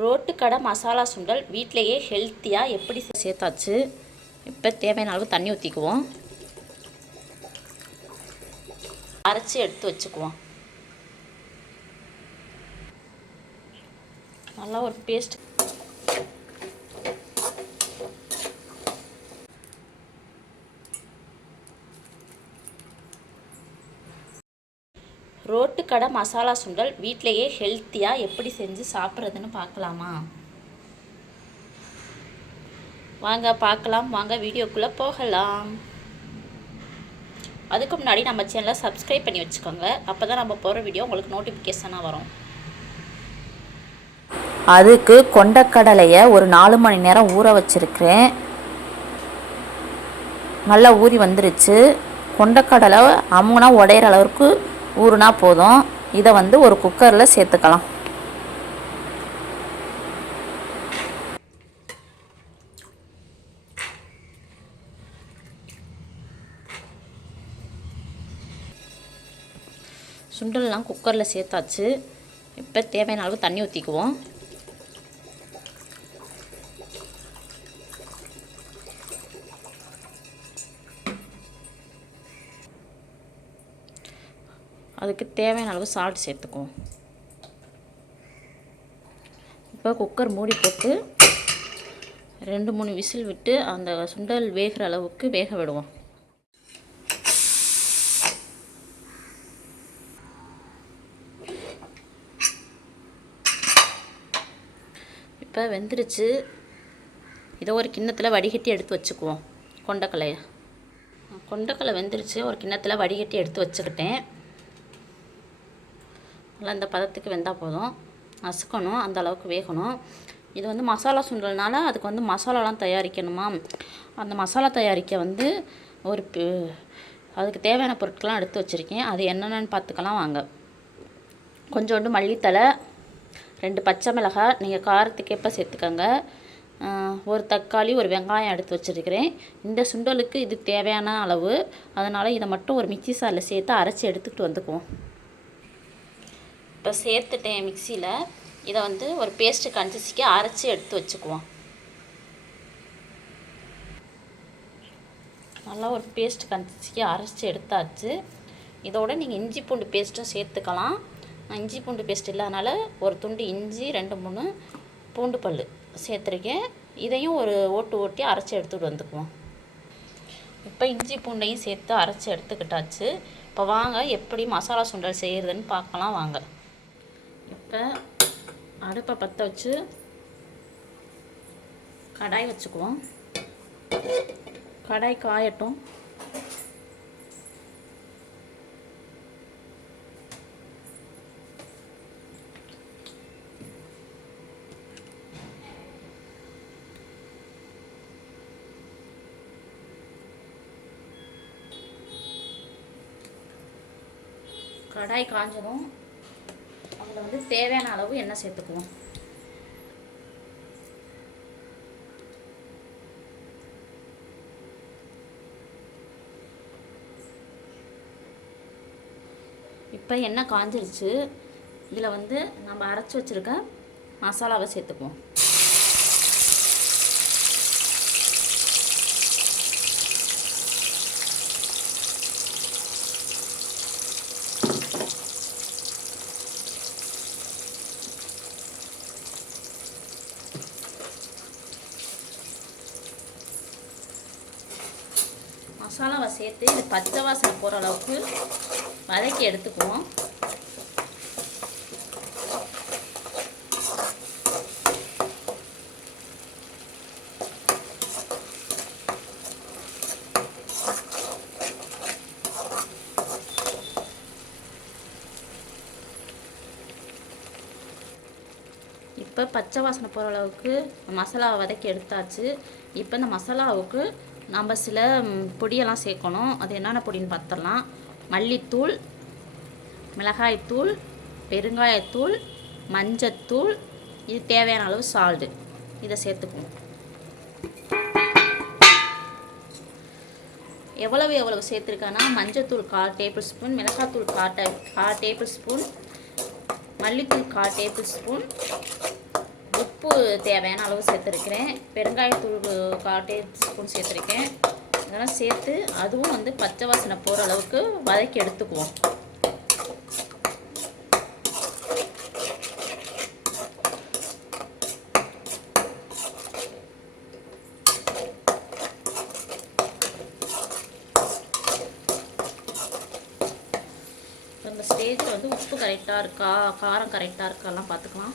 Road கடை மசாலா சுண்டல் வீட்டிலையே ஹெல்த்தியாக எப்படி சேர்த்தாச்சு. இப்போ தேவையான அளவு தண்ணி ஊற்றிக்குவோம். அரைச்சி எடுத்து வச்சுக்குவோம். நல்லா ஒரு பேஸ்ட். ரோட்டு கடை மசாலா சுண்டல் வீட்டிலையே ஹெல்த்தியாக எப்படி செஞ்சு சாப்பிட்றதுன்னு பார்க்கலாமா? வாங்க பார்க்கலாம். வாங்க வீடியோக்குள்ளே போகலாம். அதுக்கு முன்னாடி நம்ம சேனலை சப்ஸ்கிரைப் பண்ணி வச்சுக்கோங்க. அப்போ தான் நம்ம போகிற வீடியோ உங்களுக்கு நோட்டிஃபிகேஷனாக வரும். அதுக்கு கொண்டக்கடலையை ஒரு 4 மணி நேரம் ஊற வச்சுருக்கிறேன். நல்லா ஊறி வந்துருச்சு. கொண்டக்கடலை அமுனா உடையிற அளவுக்கு ஊறுனா போதும். இதை ஒரு குக்கரில் சேர்த்துக்கலாம். சுண்டல்லாம் குக்கரில் சேர்த்தாச்சு. இப்போ தேவையான அளவு தண்ணி ஊற்றிக்குவோம். அதுக்கு தேவையான அளவு சால்ட் சேர்த்துக்குவோம். இப்போ குக்கர் மூடி போட்டு 2-3 விசில் விட்டு அந்த சுண்டல் வேகிற அளவுக்கு வேக விடுவோம். இப்போ வெந்துருச்சு. இதை ஒரு கிண்ணத்தில் வடிகட்டி எடுத்து வச்சுக்குவோம். கொண்டக்கடலை வெந்துருச்சு. ஒரு கிண்ணத்தில் வடிகட்டி எடுத்து வச்சுக்கிட்டேன். நல்லா இந்த பதத்துக்கு வெந்தால் போதும். நசுக்கணும், அந்த அளவுக்கு வேகணும். இது மசாலா சுண்டல்னால அதுக்கு மசாலாலாம் தயாரிக்கணுமா? அந்த மசாலா தயாரிக்க அதுக்கு தேவையான பொருட்கள்லாம் எடுத்து வச்சுருக்கேன். அது என்னென்னு பார்த்துக்கலாம் வாங்க. கொஞ்சோண்டு மல்லித்தலை, 2 பச்சை மிளகாய், நீங்கள் காரத்துக்கேற்ப சேர்த்துக்கோங்க. ஒரு தக்காளி, ஒரு வெங்காயம் எடுத்து வச்சுருக்கிறேன். இந்த சுண்டலுக்கு இது தேவையான அளவு. அதனால் இதை மட்டும் ஒரு மிக்சி சாரில் சேர்த்து அரைச்சி எடுத்துக்கிட்டு வந்துக்குவோம். இப்போ சேர்த்துட்டேன் மிக்சியில். இதை ஒரு பேஸ்ட்டு கன்சிஸ்டிக்கு அரைச்சி எடுத்து வச்சுக்குவோம். நல்லா ஒரு பேஸ்ட் கன்சிஸ்டிக்கு அரைச்சி எடுத்தாச்சு. இதோட நீங்கள் இஞ்சி பூண்டு பேஸ்ட்டும் சேர்த்துக்கலாம். நான் இஞ்சி பூண்டு பேஸ்ட் இல்லாதனால ஒரு துண்டு இஞ்சி, 2-3 பூண்டு பல் சேர்த்துருக்கேன். இதையும் ஒரு ஓட்டி அரைச்சி எடுத்துகிட்டு வந்துக்குவோம். இப்போ இஞ்சி பூண்டையும் சேர்த்து அரைச்சி எடுத்துக்கிட்டாச்சு. இப்போ வாங்க எப்படி மசாலா சுண்டல் செய்கிறதுன்னு பார்க்கலாம் வாங்க. இப்போ அடுப்பை பற்ற வச்சு கடாய் வச்சுக்குவோம். கடாய் காயட்டும். கடாய் காஞ்சதும் அதில் தேவையான அளவு எண்ணெய் சேர்த்துக்குவோம். இப்போ எண்ணெய் காஞ்சிருச்சு. இதில் நம்ம அரைச்சி வச்சுருக்க மசாலாவை சேர்த்துக்குவோம். மசாலாவை சேர்த்து இது பச்சை வாசனை போகிற அளவுக்கு வதக்கி எடுத்துக்குவோம். இப்போ பச்சை வாசனை போகிற அளவுக்கு மசாலாவை வதக்கி எடுத்தாச்சு. இப்போ இந்த மசாலாவுக்கு நம்ம சில பொடியெல்லாம் சேர்க்கணும். அது என்னென்ன பொடின்னு பார்த்துடலாம். மல்லித்தூள், மிளகாய்த்தூள், பெருங்காயத்தூள், மஞ்சத்தூள், இது தேவையான அளவு சால்ட்டு. இதை சேர்த்துக்குவோம். எவ்வளவு சேர்த்துருக்கேன்னா மஞ்சத்தூள் 1/4 டேபிள் ஸ்பூன், மிளகாத்தூள் 1/4 டேபிள் ஸ்பூன், மல்லித்தூள் 1/4 டேபிள் ஸ்பூன், உப்பு தேவையான அளவு சேர்த்துருக்கிறேன். பெருங்காயத்தூள் 1/4 டீஸ்பூன் சேர்த்துருக்கேன். இதெல்லாம் சேர்த்து அதுவும் வந்து பச்சை வாசனை போகிற அளவுக்கு வதக்கி எடுத்துக்குவோம். இந்த ஸ்டேஜில் வந்து உப்பு கரெக்டாக இருக்கா, காரம் கரெக்டாக இருக்காலாம் பார்த்துக்கலாம்.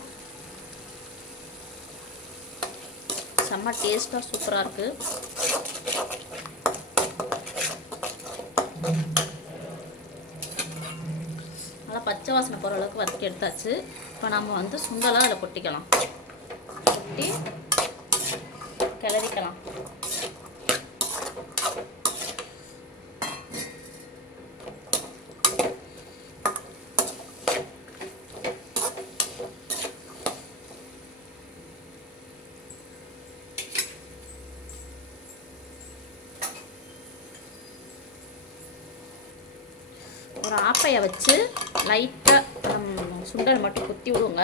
செம்ம டேஸ்ட்டாக சூப்பராக இருக்குது. நல்லா பச்சை வாசனை போகிற அளவுக்கு வதக்கி எடுத்தாச்சு. இப்போ நம்ம வந்து சுண்டலாக அதில் கொட்டிக்கலாம். கொட்டி கிளறிக்கலாம். ஒரு ஆப்பையை வச்சு லைட்டாக சுண்டல் மட்டும் குத்தி விடுங்க,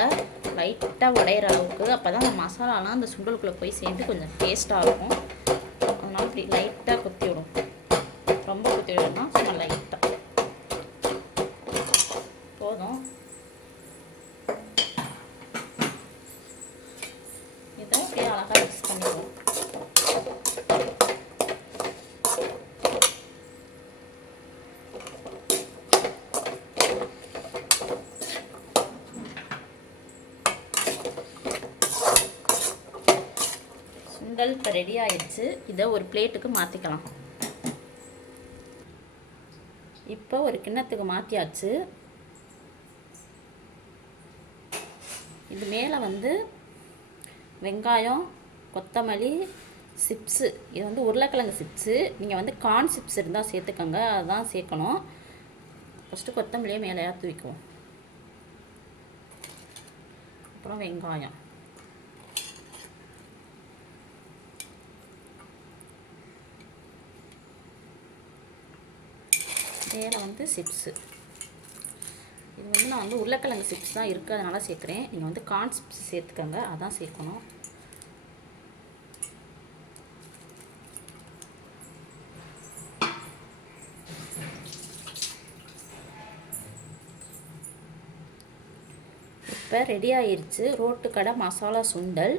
லைட்டாக உடையிற அளவுக்கு. அப்போ தான் அந்த மசாலாலாம் அந்த சுண்டலுக்குள்ளே போய் சேர்ந்து கொஞ்சம் டேஸ்ட்டாக இருக்கும். அதனால் இப்படி லைட்டாக குத்தி விடும். ரொம்ப குத்தி விடணும்னா சும்மா லைட்டாக போதும். இதை அப்படியே அழகாக மிக்ஸ் பண்ணிடுவோம். சுண்டல் இப்போ ரெடி ஆயிடுச்சு. இதை ஒரு பிளேட்டுக்கு மாற்றிக்கலாம். இப்போ ஒரு கிண்ணத்துக்கு மாற்றியாச்சு. இது மேலே வந்து வெங்காயம், கொத்தமல்லி, சிப்ஸு. இது வந்து உருளைக்கிழங்கு சிப்ஸு. நீங்கள் வந்து கார்ன் சிப்ஸ் இருந்தால் சேர்த்துக்கோங்க, அதுதான் சேர்க்கணும். ஃபஸ்ட்டு கொத்தமல்லியை மேலே தூக்கிக்குவோம். அப்புறம் வெங்காயம், மேலே வந்து சிப்ஸு. இது வந்து நான் வந்து உருளைக்கிழங்கு சிப்ஸ் தான் இருக்குது, அதனால் சேர்க்குறேன். நீங்கள் வந்து கார்ன் சிப்ஸ் சேர்த்துக்கோங்க, அதான் சேர்க்கணும். இப்போ ரெடி ஆயிடுச்சு ரோட்டுக்கடை மசாலா சுண்டல்.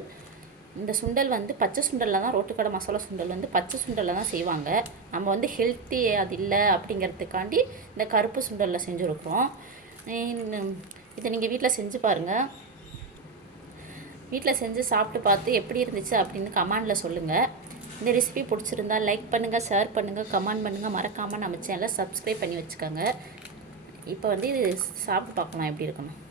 இந்த சுண்டல் வந்து பச்சை சுண்டலில் தான், ரோட்டுக்கடை மசாலா சுண்டல் வந்து பச்சை சுண்டலில் தான் செய்வாங்க. நம்ம வந்து ஹெல்த்தி அது இல்லை அப்படிங்கிறதுக்காண்டி இந்த கருப்பு சுண்டலில் செஞ்சுருக்கோம். இதை நீங்கள் வீட்டில் செஞ்சு பாருங்கள். வீட்டில் செஞ்சு சாப்பிட்டு பார்த்து எப்படி இருந்துச்சு அப்படின்னு கமெண்டில் சொல்லுங்கள். இந்த ரெசிபி பிடிச்சிருந்தா லைக் பண்ணுங்கள், ஷேர் பண்ணுங்கள், கமெண்ட் பண்ணுங்கள். மறக்காமல் நம்ம சேனலை சப்ஸ்கிரைப் பண்ணி வச்சுக்கோங்க. இப்போ வந்து இது சாப்பிட்டு பார்க்கலாம் எப்படி இருக்கணும்.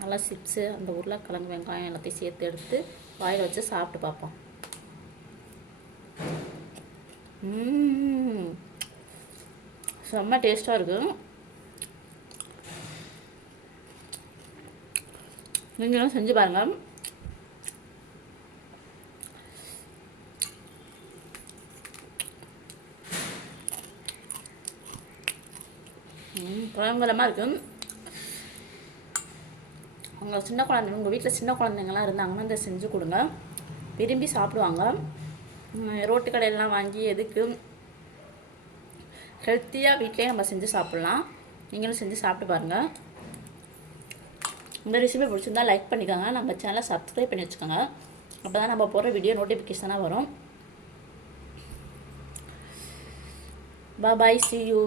நல்லா சிப்ஸு, அந்த உருளைக்கிழங்கு, வெங்காயம் எல்லாத்தையும் சேர்த்து எடுத்து வாயில் வச்சு சாப்பிட்டு பார்ப்போம். செம்ம டேஸ்ட்டாக இருக்கும். நீங்களும் செஞ்சு பாருங்கள். குழம்புலமாக இருக்கும். உங்கள் சின்ன குழந்தைங்க, உங்கள் வீட்டில் சின்ன குழந்தைங்கள்லாம் இருந்தாங்கன்னா இதை செஞ்சு கொடுங்க, விரும்பி சாப்பிடுவாங்க. ரோட்டு கடையிலலாம் வாங்கி எதுக்கு, ஹெல்த்தியாக வீட்டிலே நம்ம செஞ்சு சாப்பிட்லாம். நீங்களும் செஞ்சு சாப்பிட்டு பாருங்கள். இந்த ரெசிபி பிடிச்சிருந்தா லைக் பண்ணிக்கோங்க, நம்ம சேனலை சப்ஸ்கிரைப் பண்ணி வச்சுக்கோங்க. அப்போ தான் நம்ம போடுற வீடியோ நோட்டிஃபிகேஷனாக வரும். பாய், see you.